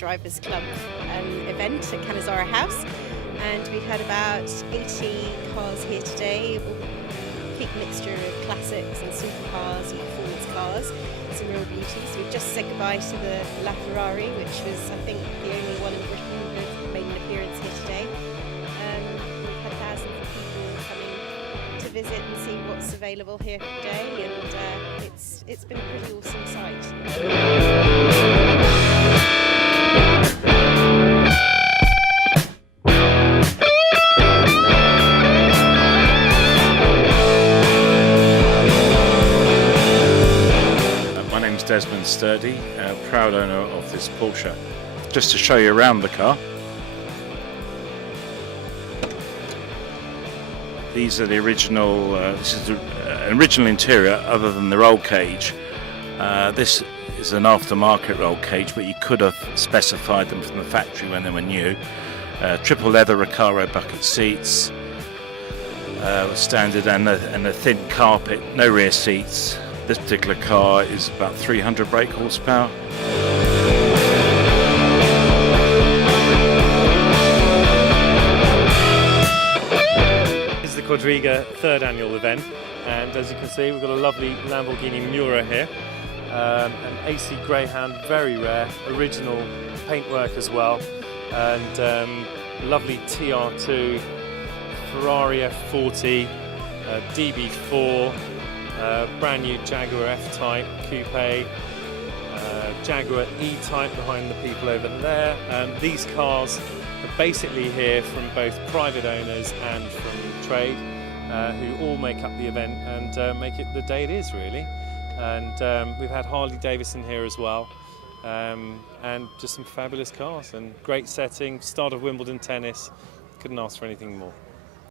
Drivers Club event at Cannizaro House, and we've had about 80 cars here today, a peak mixture of classics and supercars and performance cars, some real beauties. We've just said goodbye to the La Ferrari, which was, I think, the only one in Britain that made an appearance here today. We've had thousands of people coming to visit and see what's available here today, and it's been a pretty awesome sight. Desmond Sturdy, proud owner of this Porsche. Just to show you around the car, these are the original, this is an original interior other than the roll cage. This is an aftermarket roll cage, but you could have specified them from the factory when they were new. Triple leather Recaro bucket seats, standard, and a thin carpet, no rear seats. This particular car is about 300 brake horsepower. This is the Quadriga third annual event, and as you can see, we've got a lovely Lamborghini Miura here, an AC Greyhound, very rare, original paintwork as well, and lovely TR2, Ferrari F40, DB4, brand new Jaguar F-Type Coupe, Jaguar E-Type behind the people over there. These cars are basically here from both private owners and from trade, who all make up the event and make it the day it is, really. And we've had Harley Davidson here as well, and just some fabulous cars and great setting, start of Wimbledon tennis. Couldn't ask for anything more.